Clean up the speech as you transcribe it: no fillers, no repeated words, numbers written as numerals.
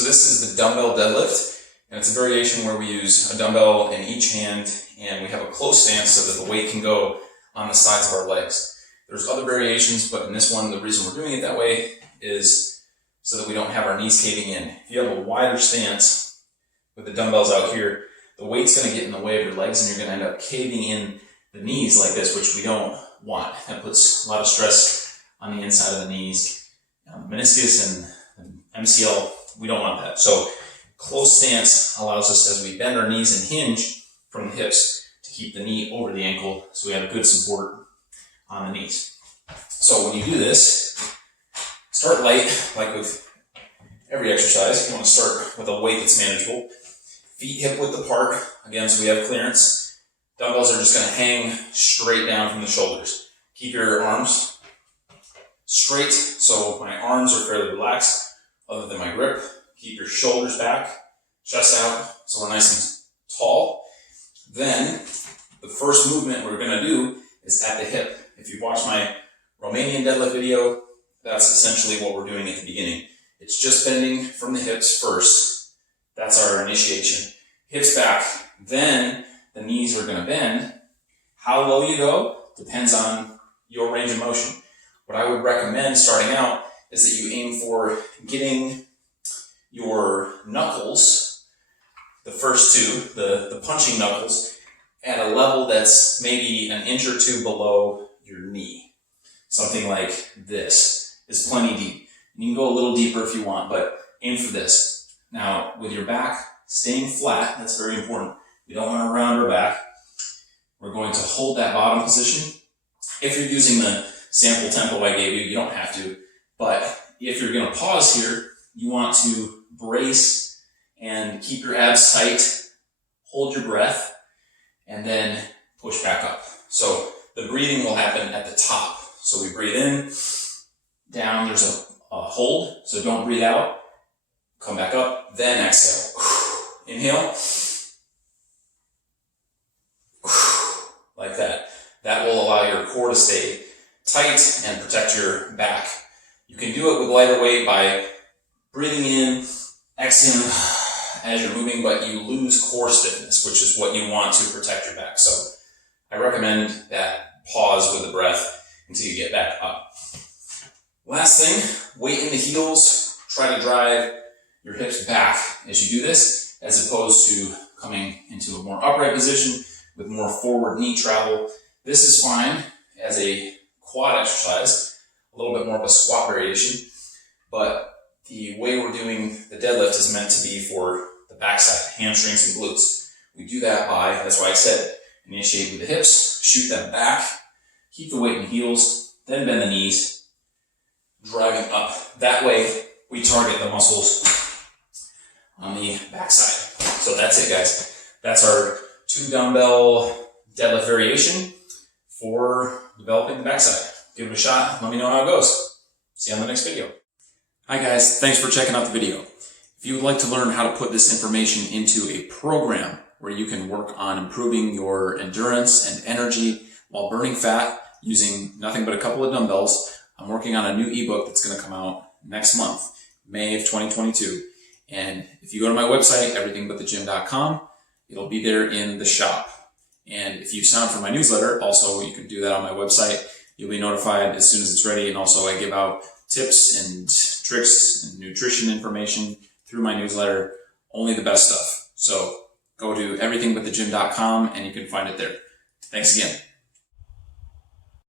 So this is the dumbbell deadlift, and it's a variation where we use a dumbbell in each hand and we have a close stance so that the weight can go on the sides of our legs. There's other variations, but in this one, the reason we're doing it that way is so that we don't have our knees caving in. If you have a wider stance with the dumbbells out here, the weight's going to get in the way of your legs and you're going to end up caving in the knees like this, which we don't want. That puts a lot of stress on the inside of the knees, meniscus and MCL. We don't want that. So close stance allows us, as we bend our knees and hinge from the hips, to keep the knee over the ankle so we have good support on the knees. So when you do this, start light, like with every exercise. You want to start with a weight that's manageable. Feet hip width apart, again, so we have clearance. Dumbbells are just going to hang straight down from the shoulders. Keep your arms straight, so my arms are fairly relaxed other than my grip. Keep your shoulders back, chest out, so we're nice and tall. Then, the first movement we're going to do is at the hip. If you've watched my Romanian deadlift video, that's essentially what we're doing at the beginning. It's just bending from the hips first. That's our initiation. Hips back, then the knees are going to bend. How low you go depends on your range of motion. What I would recommend starting out is that you aim for getting your knuckles, the first two, the punching knuckles, at a level that's maybe an inch or two below your knee. Something like this is plenty deep. You can go a little deeper if you want, but aim for this. Now, with your back staying flat, that's very important. We don't want to round our back. We're going to hold that bottom position. If you're using the sample tempo I gave you, you don't have to. But if you're going to pause here, you want to brace and keep your abs tight, hold your breath, and then push back up. So the breathing will happen at the top. So we breathe in, down, there's a hold, so don't breathe out. Come back up, then exhale. Inhale. Like that. That will allow your core to stay tight and protect your back. You can do it with lighter weight by breathing in, exhaling as you're moving, but you lose core stiffness, which is what you want to protect your back. So I recommend that pause with the breath until you get back up. Last thing, weight in the heels. Try to drive your hips back as you do this, as opposed to coming into a more upright position with more forward knee travel. This is fine as a quad exercise, a little bit more of a squat variation, but the way we're doing the deadlift is meant to be for the backside, hamstrings and glutes. We do that by, that's why I said, initiate with the hips, shoot them back, keep the weight in the heels, then bend the knees, driving up. That way, we target the muscles on the backside. So that's it, guys. That's our 2 dumbbell deadlift variation for developing the backside. Give it a shot. Let me know how it goes. See you on the next video. Hi guys, thanks for checking out the video. If you would like to learn how to put this information into a program where you can work on improving your endurance and energy while burning fat using nothing but a couple of dumbbells, I'm working on a new ebook that's going to come out next month, May of 2022. And if you go to my website, everythingbutthegym.com, it'll be there in the shop. And if you sign up for my newsletter, also you can do that on my website. You'll be notified as soon as it's ready. And also I give out tips and tricks and nutrition information through my newsletter, only the best stuff. So go to everythingbutthegym.com and you can find it there. Thanks again.